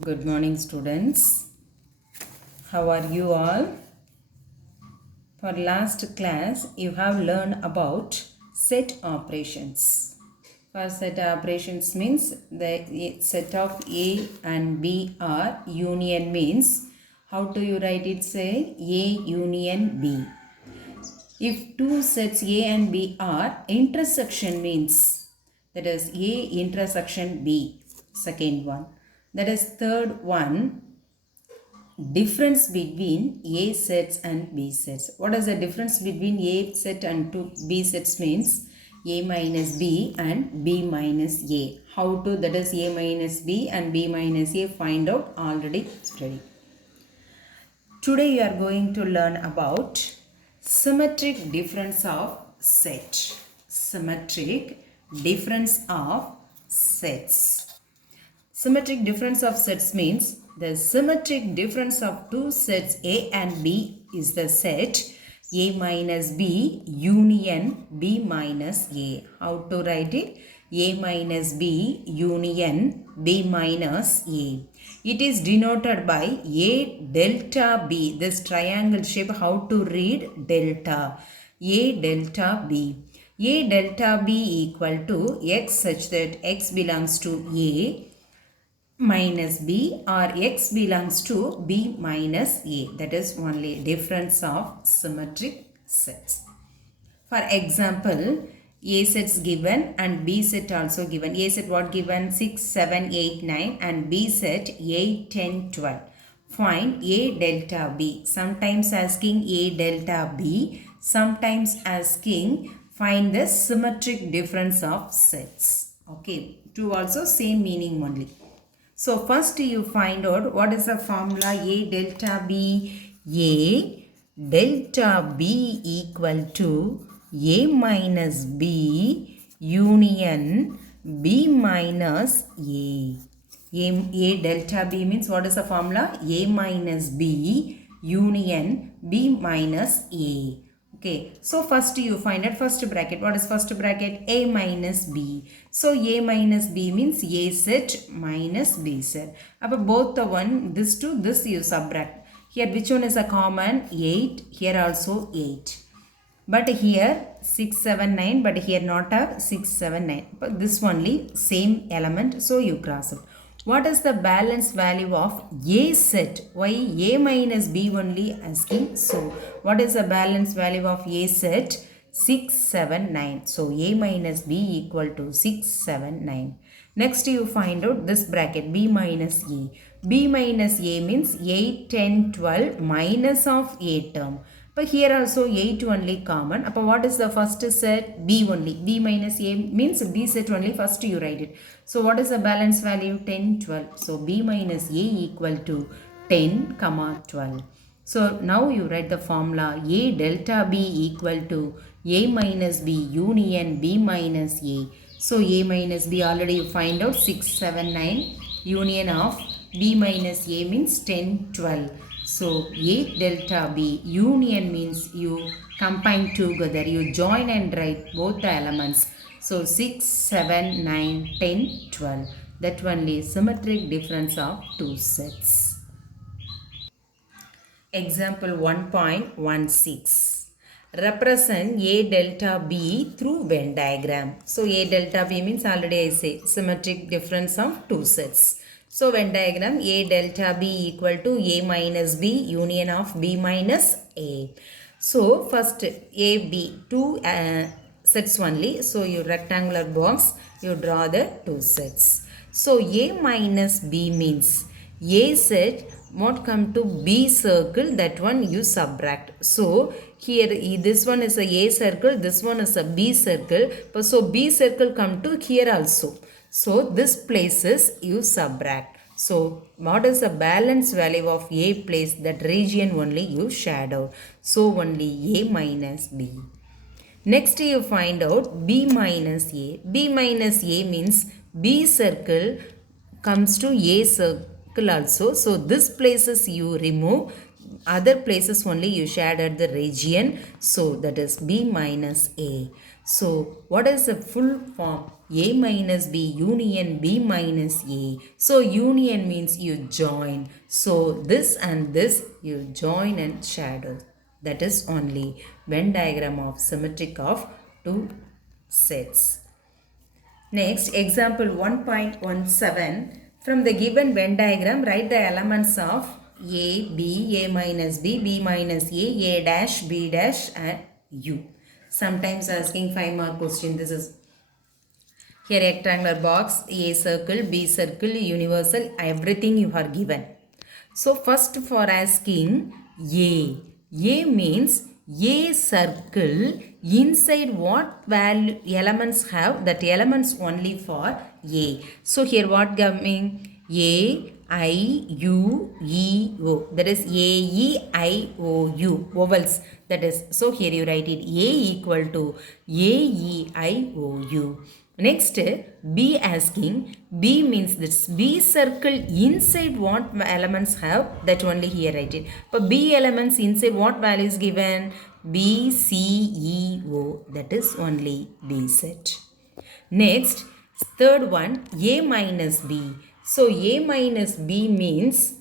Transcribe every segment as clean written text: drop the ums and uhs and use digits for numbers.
Good morning, students. How are you all? For last class, you have learned about set operations. For set operations means the set of A and B are union means how do you write it? Say A union B. If two sets A and B are intersection means that is A intersection B, second one. That is third one, difference between A sets and B sets. What is the difference between A set and two B sets means? A minus B and B minus A. How to, that is A minus B and B minus A, find out, already studied. Today you are going to learn about symmetric difference of set. Symmetric difference of sets. Symmetric difference of sets means the symmetric difference of two sets A and B is the set A minus B union B minus A. How to write it? A minus B union B minus A. It is denoted by A delta B. This triangle shape, how to read delta? A delta B. A delta B equal to X such that X belongs to A minus B or X belongs to B minus A. That is only difference of symmetric sets. For example, A sets given and B set also given. A set what given? 6, 7, 8, 9 and B set 8, 10, 12. Find A delta B. Sometimes asking A delta B. Sometimes asking find the symmetric difference of sets. Okay. Two also same meaning only. So first you find out what is the formula A delta B. A delta B equal to A minus B union B minus A. A delta B means what is the formula? A minus B union B minus A. Okay, so first you find out first bracket. What is first bracket? A minus B. So A minus B means A set minus B set. But both the one, this to this you subtract. Here which one is a common? 8. Here also 8. But here 6, 7, 9. But here not a 6, 7, 9. But this only same element. So you cross it. What is the balance value of A set? Why A minus B only asking? So what is the balance value of A set? 6, 7, 9. So A minus B equal to 6, 7, 9. Next you find out this bracket B minus A. B minus A means 8, 10, 12 minus of A term. But here also 8 only common. But what is the first set? B only. B minus A means B set only. First you write it. So what is the balance value? 10, 12. So B minus A equal to 10, 12. So now you write the formula A delta B equal to A minus B union B minus A. So A minus B already you find out 6, 7, 9. Union of B minus A means 10, 12. So A delta B union means you combine together. You join and write both the elements. So 6, 7, 9, 10, 12. That only symmetric difference of two sets. Example 1.16. Represent A delta B through Venn diagram. So A delta B means already I say symmetric difference of two sets. So Venn diagram A delta B equal to A minus B union of B minus A. So first A, B, two sets only. So you rectangular box, you draw the two sets. So A minus B means A set what come to B circle, that one you subtract. So here this one is a circle, this one is a B circle. So B circle come to here also. So this places you subtract. So what is the balance value of A place? That region only you shadow. So only A minus B. Next you find out B minus A. B minus A means B circle comes to A circle also. So this places you remove. Other places only you shaded the region. So that is B minus A. So what is the full form? A minus B union B minus A. So union means you join. So this and this you join and shadow. That is only Venn diagram of symmetric of two sets. Next, example 1.17. From the given Venn diagram, write the elements of A, B, A minus B, B minus A dash, B dash and U. Sometimes asking 5-mark question. This is here rectangular box, A circle, B circle, universal, everything you are given. So first for asking A means A circle, inside what value elements have, that elements only for A. So here what coming? A, I, U, E, O. That is A, E, I, O, U. Vowels. That is, so here you write it A equal to A, E, I, O, U. Next, B asking, B means this B circle inside what elements have, that only here write it. But B elements inside what value is given? B, C, E, O. That is only B set. Next, third one, A minus B. So A minus B means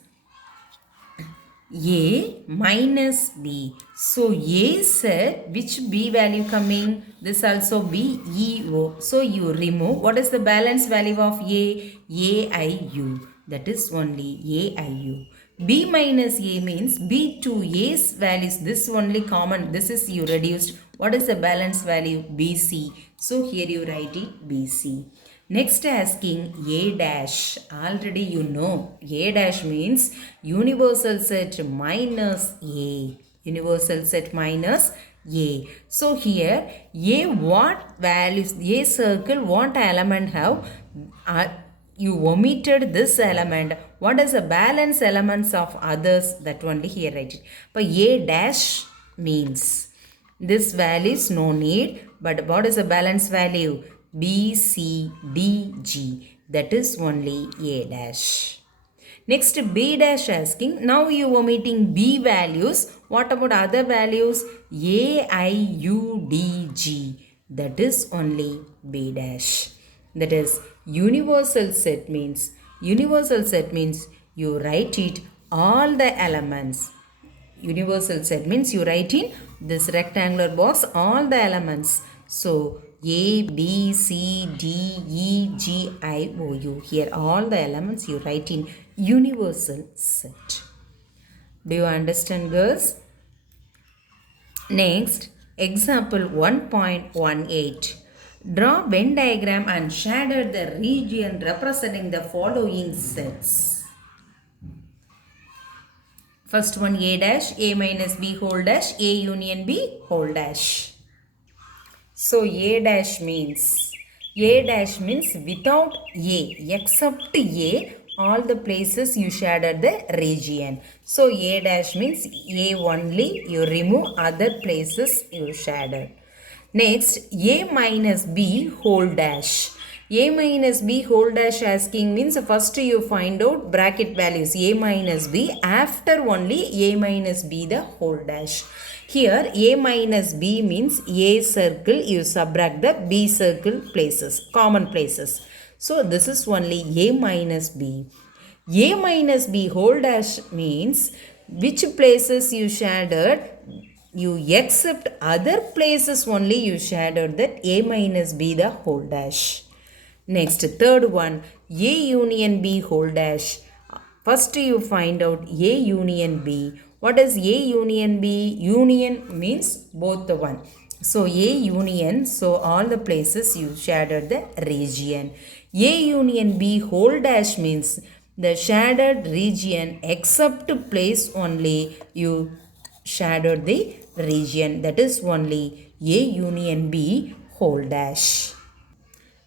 A minus B. So A set, which B value coming? This also B, E, O. So you remove. What is the balance value of A? A, I, U. That is only A, I, U. B minus A means B to A's values. This only common. This is you reduced. What is the balance value? BC. So here you write it BC. Next asking A dash. Already you know A dash means universal set minus A. Universal set minus A. So here A what values, A circle what element have? You omitted this element. What is the balance elements of others? That only here write it. But A dash means this value is no need. But what is the balance value? B, C, D, G. That is only A dash. Next B dash asking, now you omitting B values. What about other values? A, I, U, D, G. That is only B dash. That is universal set means you write it all the elements. Universal set means you write in this rectangular box all the elements. So A, B, C, D, E, G, I, O, U. Here all the elements you write in universal set. Do you understand, girls? Next, example 1.18. Draw Venn diagram and shadow the region representing the following sets. First one A dash, A minus B whole dash, A union B whole dash. So A dash means without A, except A, all the places you shaded the region. So A dash means A only, you remove other places you shaded. Next, A minus B whole dash. A minus B whole dash asking means first you find out bracket values A minus B, after only A minus B the whole dash. Here A minus B means A circle, you subtract the B circle places, common places. So this is only A minus B. A minus B whole dash means which places you shaded, you accept other places only you shadowed, that A minus B the whole dash. Next, third one, A union B whole dash. First you find out A union B. What is A union B? Union means both the one. So A union, so all the places you shadowed the region. A union B whole dash means the shadowed region except place only you shadowed the region. That is only A union B whole dash.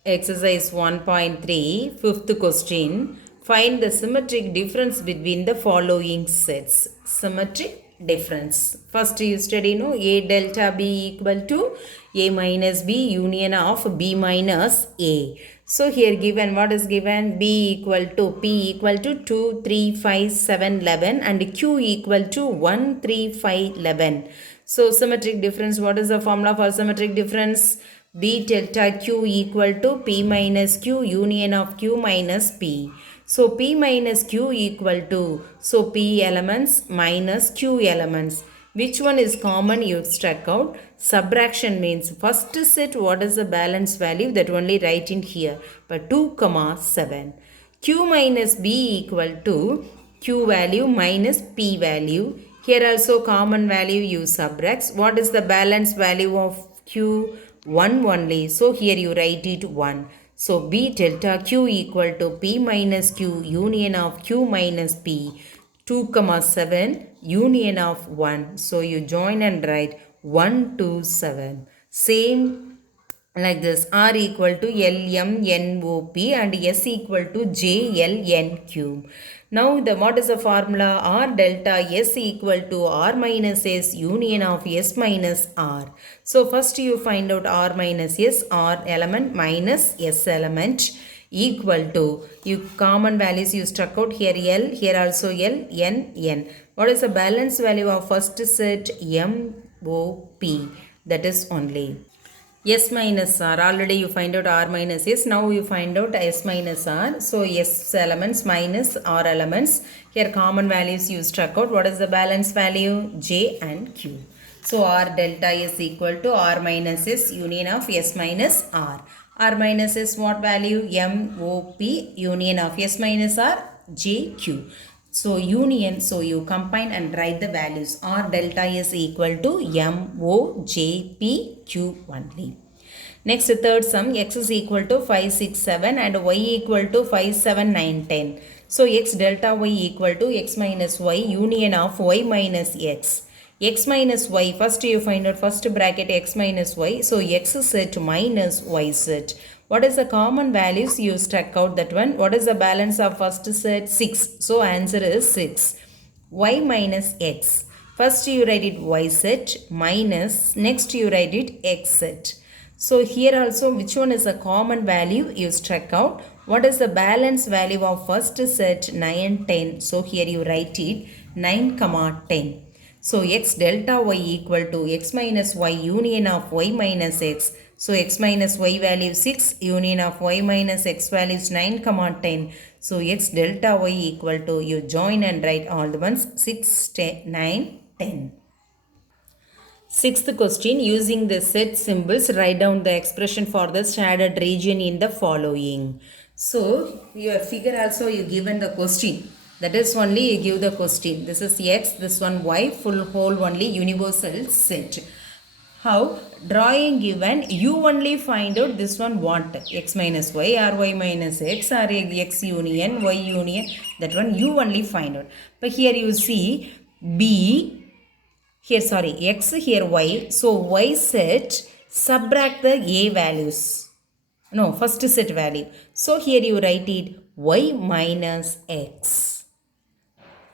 Exercise 1.3, fifth question. Find the symmetric difference between the following sets. Symmetric difference. First you study A delta B equal to A minus B union of B minus A. So here given, what is given? B equal to P equal to 2, 3, 5, 7, 11 and Q equal to 1, 3, 5, 11. So symmetric difference, what is the formula for symmetric difference? B delta Q equal to P minus Q union of Q minus P. So P minus Q equal to, so P elements minus Q elements. Which one is common? You struck out. Subtraction means first set what is the balance value, that only write in here. But 2 comma 7. Q minus B equal to Q value minus P value. Here also common value you subtract. What is the balance value of Q? 1 only. So here you write it 1. So B delta Q equal to P minus Q union of Q minus P. 2 comma 7 union of 1. So you join and write 1 2 7. Same like this, R equal to LMNOP and S equal to JLN cube. Now what is the formula? R delta S equal to R minus S union of S minus R. So first you find out R minus S, R element minus S element equal to, you common values you struck out here L, here also L, N, N. What is the balance value of first set? MOP, that is only. S minus R, already you find out R minus S, now you find out S minus R. So S elements minus R elements, here common values you struck out. What is the balance value? J and Q. So R delta S equal to R minus S union of S minus R. R minus S what value? MOP union of S minus R, JQ. So union, so you combine and write the values. R delta S equal to MOJPQ only. Next third sum, x is equal to 5, 6, 7 and y equal to 5, 7, 9, 10. So x delta y equal to x minus y union of y minus x. X minus y, first you find out first bracket x minus y. So x set minus y set. What is the common values? You struck out that one. What is the balance of first set? 6. So answer is 6. Y minus x. First you write it y set minus, next you write it x set. So here also which one is a common value? You struck out. What is the balance value of first set? 9, 10. So here you write it 9 comma 10. So x delta y equal to x minus y union of y minus x. So x minus y value 6 union of y minus x value is 9 comma 10. So x delta y equal to, you join and write all the ones 6, 10, 9, 10. Sixth question, using the set symbols, write down the expression for the shaded region in the following. So your figure also you given the question. That is only you give the question. This is x, this one y, full whole only universal set. How? Drawing given, you only find out this one what? X minus y or y minus x or x union, y union. That one you only find out. But here you see B, here sorry, x, here y. So y set, subtract the a values. No, first set value. So here you write it y minus x.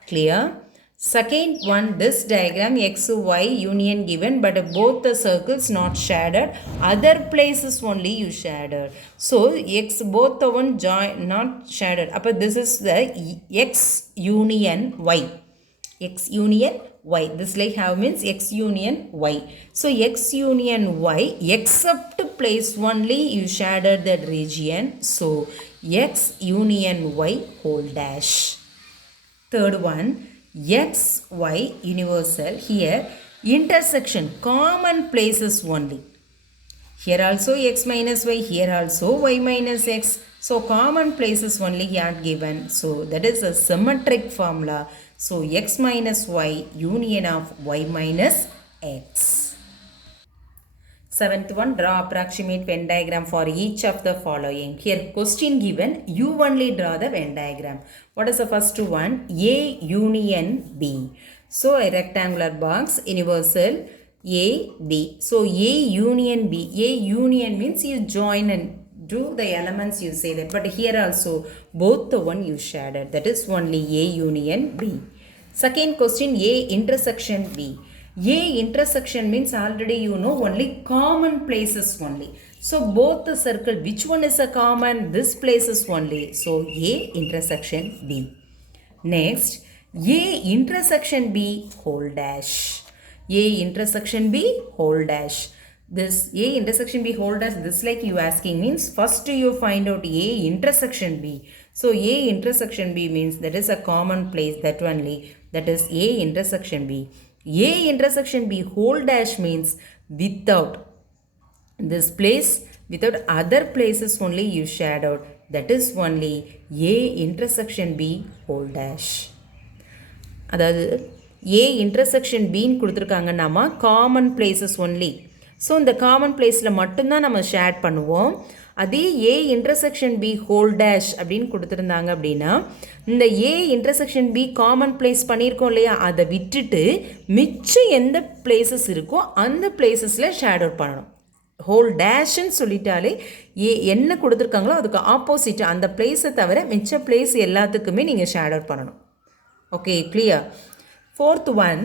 Clear? Second one, this diagram x, y union given, but both the circles not shaded. Other places only you shaded. So x both the one join not shaded. But this is the x union y. X union y. This like how means x union y. So x union y except place only you shaded that region. So x union y whole dash. Third one, x, y, universal. Here, intersection, common places only. Here also x minus y, here also y minus x. So, common places only here given. So, that is a symmetric formula. So, x minus y, union of y minus x. Seventh one, draw approximate Venn diagram for each of the following. Here question given, you only draw the Venn diagram. What is the first one? A union B. So a rectangular box, universal A, B. So A union B. A union means you join and do the elements you say that. But here also both the one you shaded. That is only A union B. Second question, A intersection B. A intersection means already you know only common places only. So both the circle, which one is a common? This places only. So A intersection B. Next, A intersection B whole dash. A intersection B whole dash. This A intersection B hold as this like you asking means first you find out A intersection B. So A intersection B means that is a common place, that only, that is A intersection B. A intersection B hold dash means without this place, without other places only you shared out, that is only A intersection B hold dash. அதாவது A intersection Bன்னு கொடுத்துருக்காங்கன்னாமா common places only. So இந்த common பிளேஸில் மட்டும்தான் நம்ம share பண்ணுவோம். அதே A intersection B whole dash அப்படின்னு கொடுத்துருந்தாங்க அப்படின்னா இந்த A intersection B common place பண்ணியிருக்கோம் இல்லையா, அதை விட்டுட்டு மிச்சம் எந்த பிளேசஸ் இருக்கோ அந்த பிளேசஸில் ஷேட் அவுட் பண்ணணும். ஹோல் டேஷ்ன்னு சொல்லிட்டாலே என்ன கொடுத்துருக்காங்களோ அதுக்கு ஆப்போசிட் அந்த பிளேஸை தவிர மிச்ச பிளேஸ் எல்லாத்துக்குமே நீங்கள் ஷேட் அவுட் பண்ணணும். Okay, clear. Fourth one,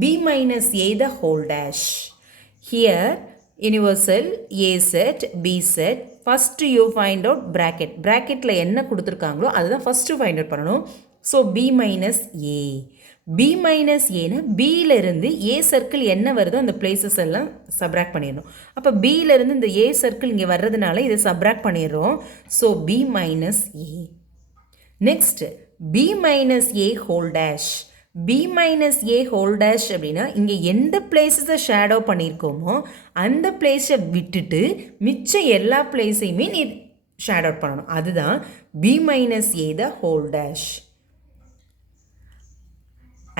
B minus A the whole dash. Here, universal A set, B set. First you find out bracket. Bracketல என்ன கொடுத்துருக்காங்களோ அதுதான் first find out பண்ணணும். So, B minus A. B minus Aனா Bல இருந்து A circle என்ன வருதோ அந்த places எல்லாம் subtract பண்ணிடணும். அப்போ Bல இருந்து இந்த A சர்க்கிள் இங்கே வர்றதுனால இதை சப்ராக்ட் பண்ணிடுறோம். So B minus A. Next B minus A whole dash. B minus A whole dash அப்படின்னா இங்கே எந்த பிளேஸஸை ஷேடோ பண்ணியிருக்கோமோ அந்த பிளேஸை விட்டுட்டு மிச்ச எல்லா பிளேஸையுமே நீ ஷேட் அவுட் பண்ணணும். அதுதான் B minus A the whole dash.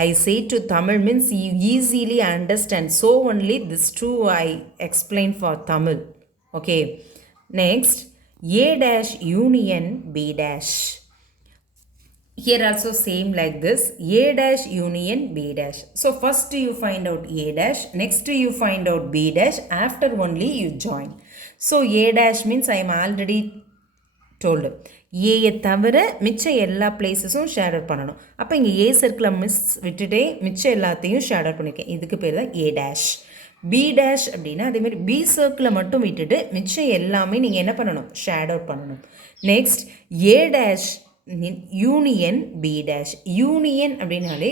I say to Tamil means you easily understand. So only this two I explain for Tamil. Okay. Next, A dash union B dash. Here also same like this, A dash union B dash. So first you find out A dash, next you find out B dash, after only you join. So A dash means I am already told. A தவிர மிச்ச எல்லா பிளேஸஸும் share out பண்ணணும். அப்போ இங்கே A சர்க்கிளை விட்டுட்டே மிச்ச எல்லாத்தையும் share out பண்ணியிருக்கேன். இதுக்கு பேர் தான் A dash. B dash அப்படின்னா அதேமாதிரி B சர்க்கிளை மட்டும் விட்டுட்டு மிச்சம் எல்லாமே நீங்கள் என்ன பண்ணணும், ஷேர் அவுட் பண்ணணும். Next A dash union B dash. Union அப்படின்னாலே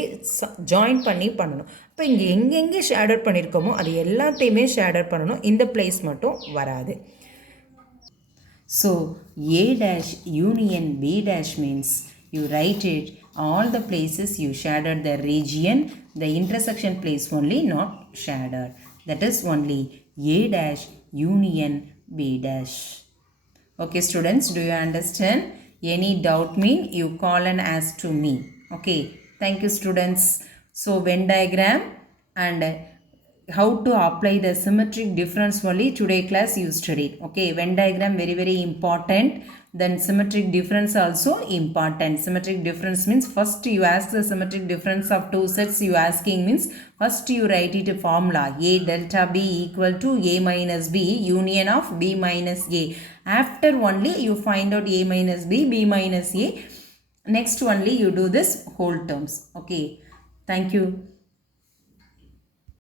ஜாயின் பண்ணி பண்ணணும். இப்போ இங்கே எங்கெங்கே ஷேட் அவுட் பண்ணியிருக்கோமோ அது எல்லாத்தையுமே ஷேட் அவுட் பண்ணணும். இந்த பிளேஸ் மட்டும் வராது. So A dash union B dash means you write it all the places you shaded the region, the intersection place only not shaded. That is only A dash union B dash. Okay students, do you understand? Any doubt mean you call and ask to me. Okay, thank you students. So Venn diagram and how to apply the symmetric difference only today class you studied. Okay, Venn diagram very important. Then symmetric difference also important. Symmetric difference means first you ask the symmetric difference of two sets. You asking means first you write it a formula A delta B equal to A minus B union of B minus A. After only you find out A minus B, B minus A. Next only you do this whole terms. Okay, thank you.